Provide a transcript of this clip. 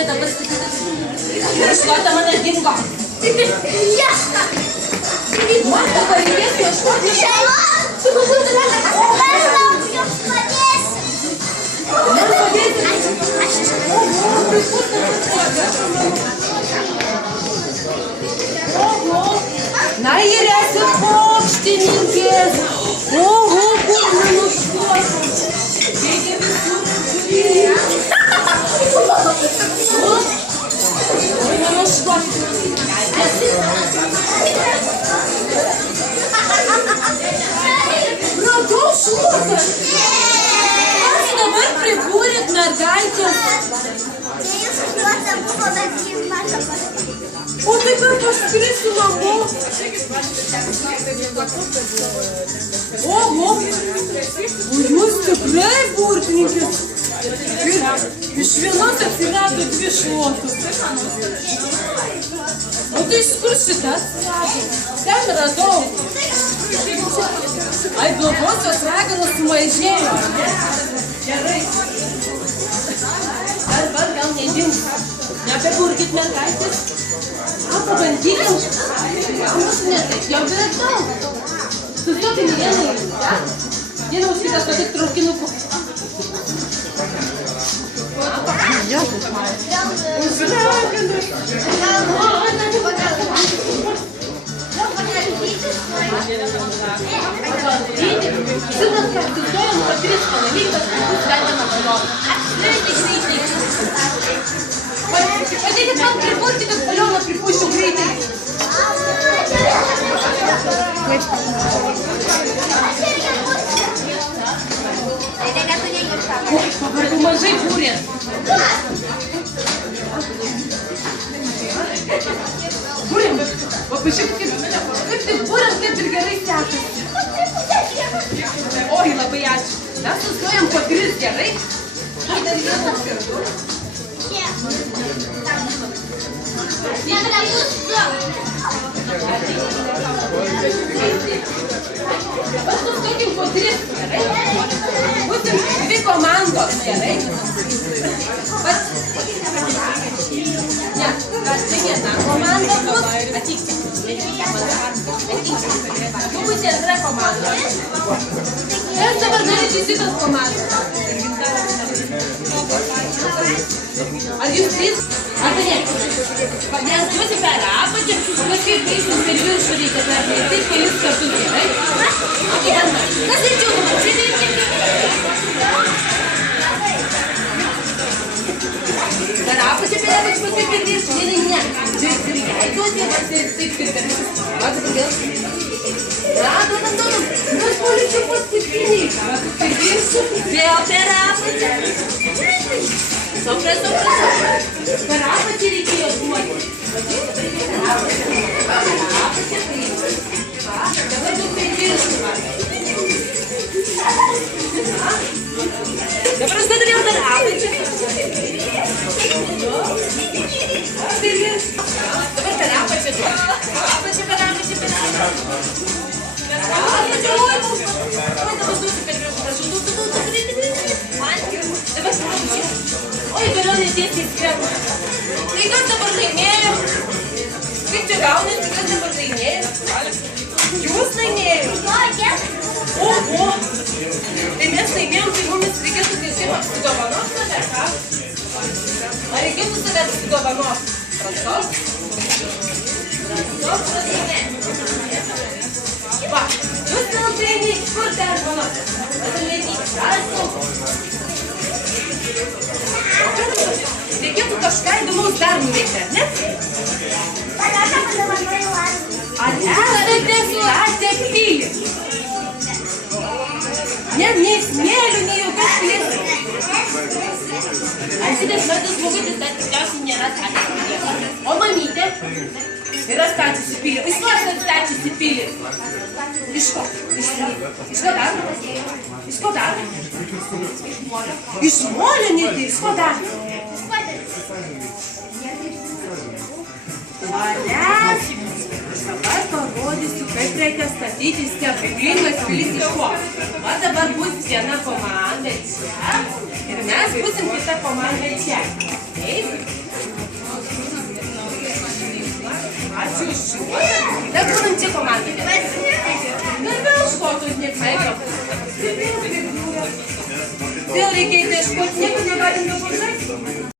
gali dabar statyti. Ir šluota mane dingo. Man dabar reikės ieškoti šeimos. Mes tau jums padėsim. Man padėti. Na ir esi pokštininkės. Oho, kur nenušluotas. Reikia visur žiūrėti. Oi, nenušluotas. Radau šluotą. Kas dabar prikūrėt mergaitės? Jūsų šluota buvo, bet jis maža pasakė. O tai kaip aš skrisiu namo? Oho, o jūs tikrai burtininkės. Ir iš vienos atsirado 2 šluotos. O tai iš kur šitas? Ten radau. Ai, blogosios raganos sumažėjo. Gerai. Dabar gal nedings. Nebeburkit mergaitės. Pabandykim. Mūsų ne taip, jau beveik daug. Sustokim vienai. Vieną užkitas patik traukinuku. Šitas kartustojom po 3 panavykas, bus galima balioną. Padėkit man pripūsti, kad balioną pripūščiau greitai. Pavardu mažai būrėt. Būrėm, papažiūrėk, kaip tik būrėm, taip ir gerai sekasi. Oi, labai ačiū. Mes sustojam po 3 gerai. Dar vienas kartu. Sustokim po 3 gerai. Būsim 2 komandos gerai. Ne, čia viena komanda bus. Atvykti. Tu būsi antra komanda. Ir dabar norėčiau šitas komandas. Ar jūs 3? Ar ne? Nes duosi per apačią, o paskui eisim per viršų reikia perėti kelis kartus, gerai? Kas ir džiaugiamas? Per apačią per apačią, paskui per viršų. Ne. Žiūrėk, jai duoti, taip ir per viršų. Matai, kodėl? Na, duodam. Mes poličiu paskutiniai. Per viršų, vėl per apačią. Supras. Per apačią reikėjo duoti. Per apačią. Dabar tu per viršų. Dabar aš duodu vėl per apačią. Per viršų. Dabar per apačią duoti. Apačią. Oi, toliau netiesiai skrenda. Tai kas dabar laimėjo? Kaip čia gaunasi, kas dabar laimėjo? Jūs laimėjo? Oho! Tai mes laimėjom, tai mums reikėtų tiesiog apsidovanos save, ką? Ar reikėtų save apsidovanos? Prasos? Va, jūs nelaimėjai, kur dar manos? Reikėtų kažką įdomaus dar nuveikti, ar ne? Ar esate statę pilį? Nei smėlių, nei jokios pilės. Ar šitas vardas žmogutis, bet tikriausiai nėra statęs pilį. O mamytė yra stačiusi pilį. Iš ko esate stačiusi pilį? Iš ko? Iš ko dar? Iš ko dar? Iš molio netgi. Iš ko dar? Valia! Dabar parodysiu, kaip reikia statyti stebuklingas pilis iš ko. Va dabar bus viena komanda čia ir mes būsim kita komanda čia. Taip? Jak будемо ці команди? Не вийшло тут нічого. Ти великий, ти ж хоч ніколи не гаден допомогти?